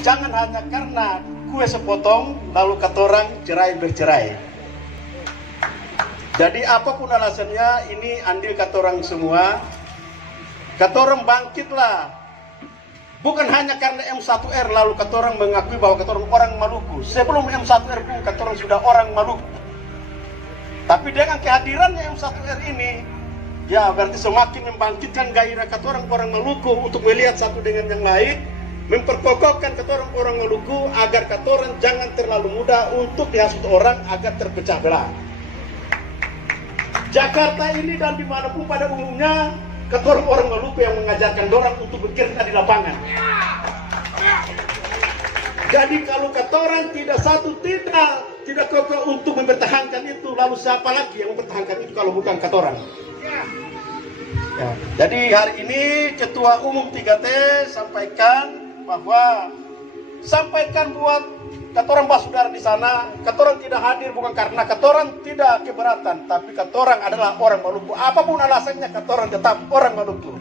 Jangan hanya karena kue sepotong lalu katorang cerai bercerai. Jadi apapun alasannya, ini andil katorang semua. Katorang bangkitlah. Bukan hanya karena M1R lalu katorang mengakui bahwa katorang orang Maluku. Sebelum M1R pun katorang sudah orang Maluku. Tapi dengan kehadirannya M1R ini, ya berarti semakin membangkitkan gairah katorang orang Maluku untuk melihat satu dengan yang lain, memperkokohkan katorang orang Maluku agar katorang jangan terlalu mudah untuk dihasut orang agar terpecah belah. Jakarta ini dan dimanapun pada umumnya, katorang orang Maluku yang mengajarkan dorang untuk bekerja di lapangan. Jadi kalau katorang tidak satu, tidak kokoh untuk mempertahankan itu, lalu siapa lagi yang mempertahankan itu kalau bukan katorang? Ya. Jadi hari ini Ketua Umum 3T sampaikan buat katorang basudara di sana, katorang tidak hadir bukan karena katorang tidak keberatan, tapi katorang adalah orang Maluku. Apapun alasannya, katorang tetap orang Maluku.